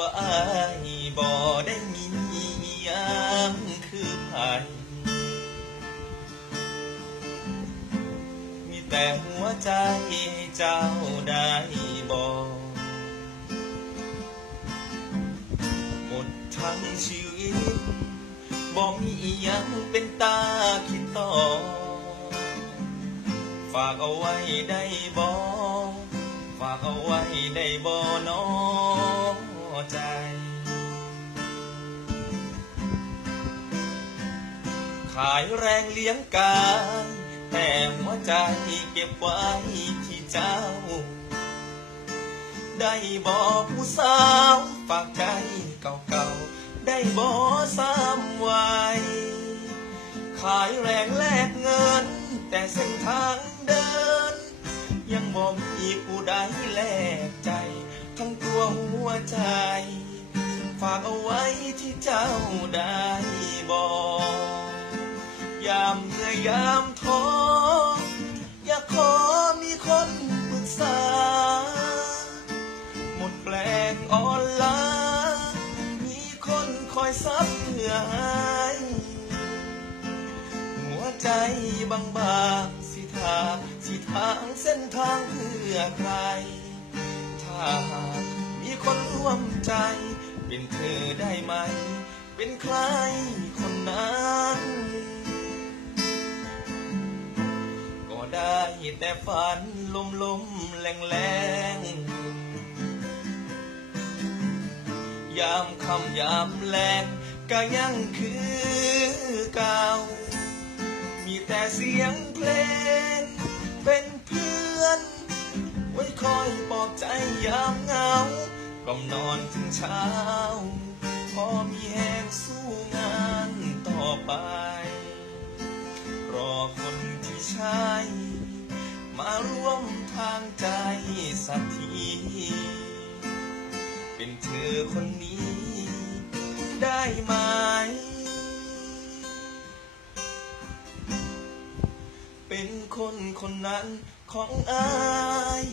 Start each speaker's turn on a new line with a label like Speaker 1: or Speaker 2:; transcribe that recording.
Speaker 1: ตัวอายบ่ได้มีอิหยังคือไผมีแต่หัวใจเจ้าได้บอกหมดทั้งชีวิตบ่มีอิหยังเป็นตาคิดต่อ ฝากเอาไว้ได้บ่ฝากเอาไว้ได้บ่นอ ใจขายแรงเลี้ยงกายแต่หัวใจเก็บไว้ที่เจ้า ได้บ่ผู้สาวฝากใจเก่าๆ ได้บ่ซ้ำไว้ขายแรงแลกเงิน แต่เส้นทางเดิน ยังบ่มีผู้ใดแลกใจ ทั้ง วหัวใจ ฝากเอาไว้ที่เจ้าได้บอกยามเหนื่อยามท้ออยากขอมีคนปรึกษา หมดแปลงอ่อนล้า มีคนคอยซับเหงื่อให้หัวใจบางบางสิทาสิทางเส้นทางเพื่อใครถ้า มใจ เป็นเธอได้ไหม เป็นใครคนนั้น ก็ได้แต่ฝันลมลมแรงแรงยามคำยามแรงก็ยังคือเก่า มีแต่เสียงเพลง เป็นเพื่อน ไว้คอยปลอบใจยามเหงา ล่อมนอนถึงเช้า พอมีแหงสู้งานต่อไป รอคนที่ใช่มาร่วมทางใจสักที เป็นเธอคนนี้ ได้ไหม เป็นคนคนนั้นของอาย